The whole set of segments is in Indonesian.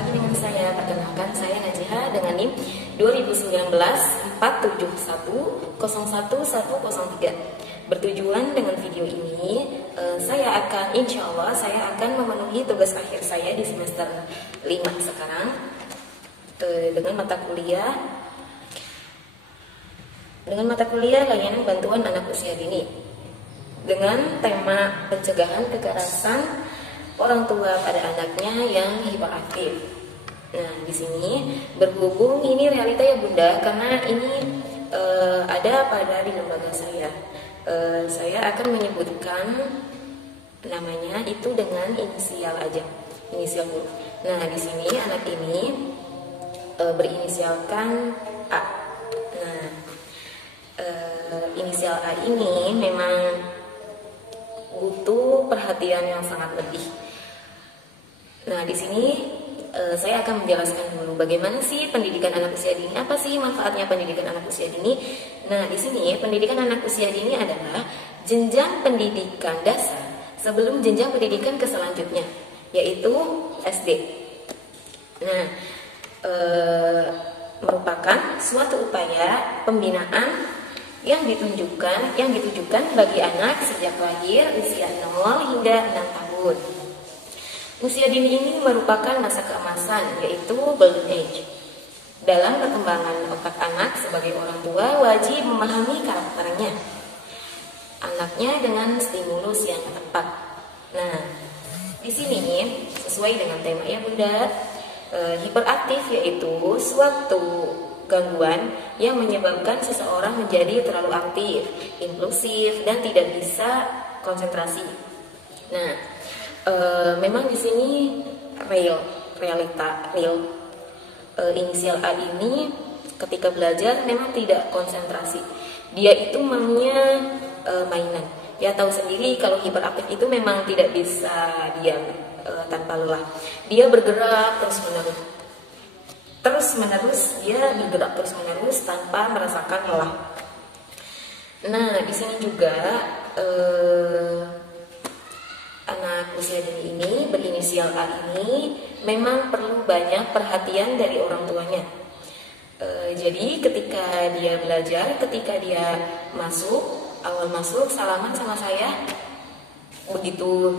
lagi dengan saya. Perkenalkan, saya Najiha dengan NIM 2019-471-01103. Bertujuan dengan video ini, insya Allah saya akan memenuhi tugas akhir saya di semester 5 sekarang dengan mata kuliah layanan bantuan anak usia dini dengan tema pencegahan kekerasan orang tua pada anaknya yang hiperaktif. Nah, di sini berhubung ini realita ya Bunda, karena ini ada pada di lembaga saya. Saya akan menyebutkan namanya itu dengan inisial aja, inisial huruf. Nah, di sini anak ini berinisialkan A. Nah, inisial A ini memang butuh perhatian yang sangat lebih. Nah, di sini saya akan menjelaskan dulu bagaimana sih pendidikan anak usia dini, apa sih manfaatnya pendidikan anak usia dini. Nah, di sini pendidikan anak usia dini adalah jenjang pendidikan dasar sebelum jenjang pendidikan ke selanjutnya, yaitu SD. Nah, merupakan suatu upaya pembinaan yang ditujukan bagi anak sejak lahir usia 0 hingga 6 tahun. Usia dini ini merupakan masa keemasan, yaitu golden age. Dalam perkembangan otak anak, sebagai orang tua wajib memahami karakternya, anaknya dengan stimulus yang tepat. Nah, di sini sesuai dengan tema ya Bunda, hiperaktif yaitu suatu gangguan yang menyebabkan seseorang menjadi terlalu aktif, impulsif, dan tidak bisa konsentrasi. Nah, memang di sini realita inisial A ini ketika belajar memang tidak konsentrasi. Dia itu maunya mainan. Ya tahu sendiri kalau hiperaktif itu memang tidak bisa diam tanpa lelah. Dia bergerak terus-menerus, dia bergerak terus-menerus tanpa merasakan lelah. Nah, di sini juga anak usia dini ini berinisial A ini memang perlu banyak perhatian dari orang tuanya. Jadi ketika dia belajar, ketika dia awal masuk salaman sama saya, begitu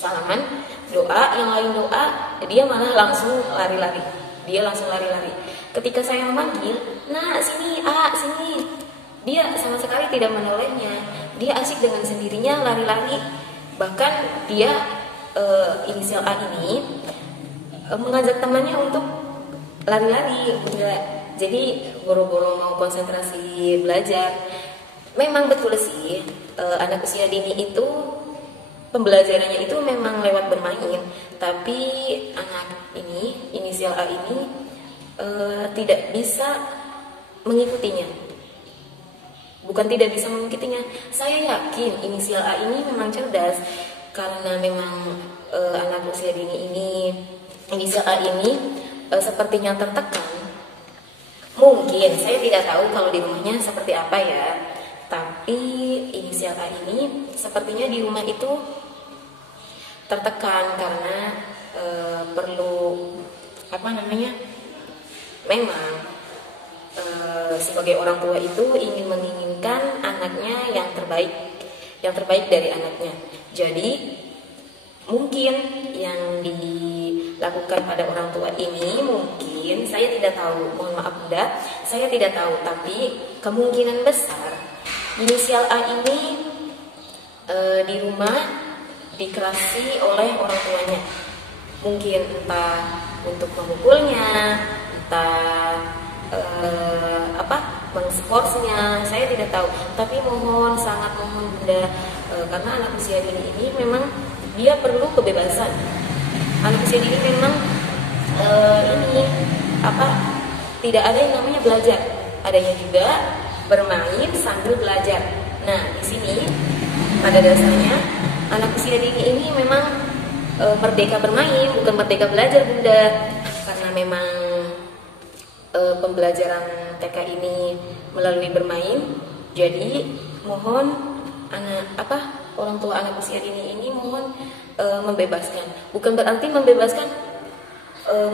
salaman doa, yang lain doa, dia malah langsung lari-lari. Ketika saya memanggil, nah sini A, sini, dia sama sekali tidak menolehnya. Dia asik dengan sendirinya lari-lari. Bahkan dia inisial A ini mengajak temannya untuk lari-lari. Jadi boro-boro mau konsentrasi belajar. Memang betul sih, anak usia dini itu pembelajarannya itu memang lewat bermain, tapi anak ini, inisial A ini tidak bisa mengikutinya. Bukan tidak bisa mengikutinya, saya yakin inisial A ini memang cerdas, karena memang anak usia dini ini, inisial A ini sepertinya tertekan. Mungkin, saya tidak tahu kalau di rumahnya seperti apa ya, tapi inisial A ini sepertinya di rumah itu tertekan karena perlu memang sebagai orang tua itu ingin menginginkan anaknya yang terbaik dari anaknya. Jadi mungkin yang dilakukan pada orang tua ini, mungkin saya tidak tahu, mohon maaf Bunda, saya tidak tahu, tapi kemungkinan besar inisial A ini di rumah dikerasi oleh orang tuanya. Mungkin entah untuk memukulnya, entah menskorsnya, saya tidak tahu. Tapi sangat mohon Bunda, karena anak usia dini ini memang dia perlu kebebasan. Anak usia dini memang tidak ada yang namanya belajar, adanya juga bermain sambil belajar. Nah, di sini pada dasarnya anak usia dini ini memang merdeka bermain, bukan merdeka belajar Bunda, karena memang pembelajaran TK ini melalui bermain. Jadi mohon orang tua anak usia dini ini mohon membebaskan. Bukan berarti membebaskan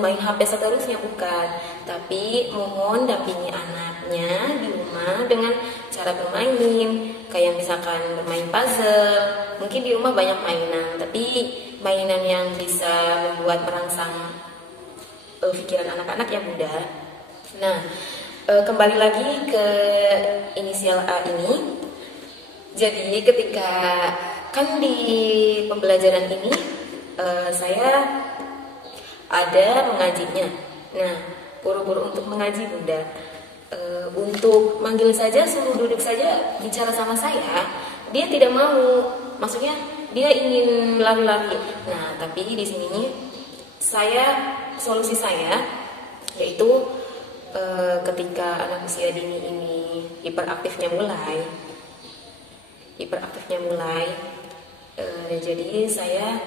main HP seterusnya, bukan. Tapi mohon dampingi anaknya di rumah dengan cara bermain, kayak misalkan bermain puzzle. Mungkin di rumah banyak mainan, tapi mainan yang bisa membuat merangsang pikiran anak-anak ya Bunda. Nah, kembali lagi ke inisial A ini. Jadi ketika kan di pembelajaran ini saya ada mengajinya. Nah, buru-buru untuk mengaji Bunda. Untuk manggil saja, suruh duduk saja, bicara sama saya, dia tidak mau. Maksudnya dia ingin lari-lari. Nah, tapi di sini solusi saya yaitu ketika anak usia dini ini hiperaktifnya mulai, jadi saya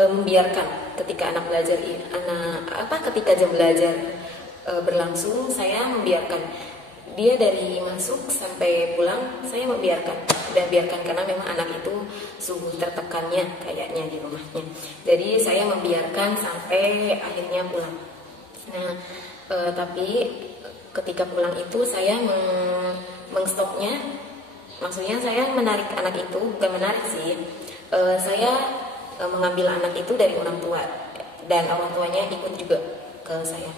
membiarkan ketika ketika jam belajar berlangsung, saya membiarkan dia dari masuk sampai pulang, saya membiarkan karena memang anak itu suhu tertekannya kayaknya di rumahnya. Jadi saya membiarkan sampai akhirnya pulang. Nah, tapi ketika pulang itu saya mengstopnya, maksudnya saya menarik anak itu, bukan menarik sih, saya mengambil anak itu dari orang tua dan orang tuanya ikut juga ke saya.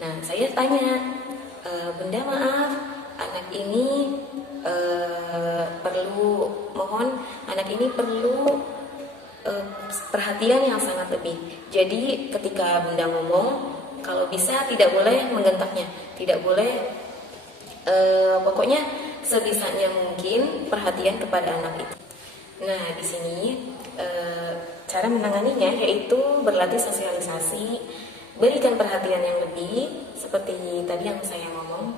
Nah, saya tanya, Bunda maaf, anak ini perlu perhatian yang sangat lebih. Jadi ketika Bunda ngomong, kalau bisa tidak boleh menggentaknya, tidak boleh, pokoknya sebisanya mungkin perhatian kepada anak itu. Nah, di sini cara menanganinya yaitu berlatih sosialisasi, berikan perhatian yang lebih, seperti tadi yang saya ngomong,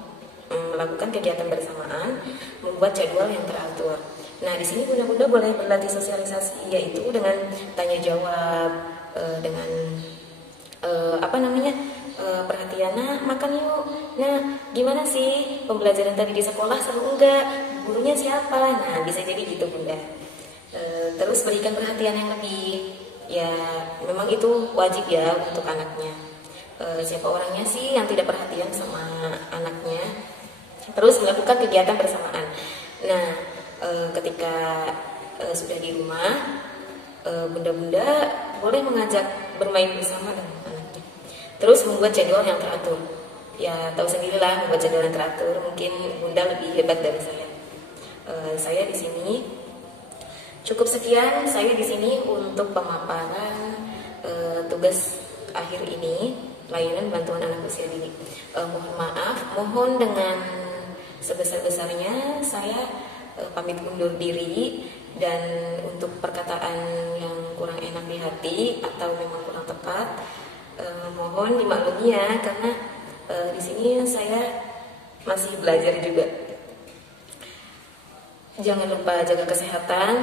melakukan kegiatan bersamaan, membuat jadwal yang teratur. Nah, di sini bunda-bunda boleh berlatih sosialisasi, yaitu dengan tanya jawab, dengan perhatian, nah makan yuk, nah gimana sih pembelajaran tadi di sekolah, seru enggak, gurunya siapa, nah bisa jadi gitu bunda. Terus berikan perhatian yang lebih, ya memang itu wajib ya untuk anaknya. Siapa orangnya sih yang tidak perhatian sama anaknya. Terus melakukan kegiatan bersamaan. Nah, ketika sudah di rumah, bunda-bunda boleh mengajak bermain bersama dengan anaknya. Terus membuat jadwal yang teratur. Ya tahu sendirilah, membuat jadwal yang teratur. Mungkin bunda lebih hebat dari saya. Saya di sini cukup sekian. Saya di sini untuk pemaparan tugas akhir ini, layanan bantuan anak usia dini. Mohon maaf, mohon dengan sebesar-besarnya saya pamit undur diri, dan untuk perkataan yang kurang enak di hati atau memang kurang tepat, mohon dimaklumi ya, karena di sini saya masih belajar juga. Jangan lupa jaga kesehatan,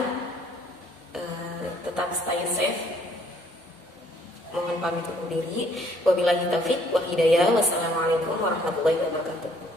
tetap stay safe. Mohon pamit undur diri. Wabillahi taufiq wal hidayah. Wassalamualaikum warahmatullahi wabarakatuh.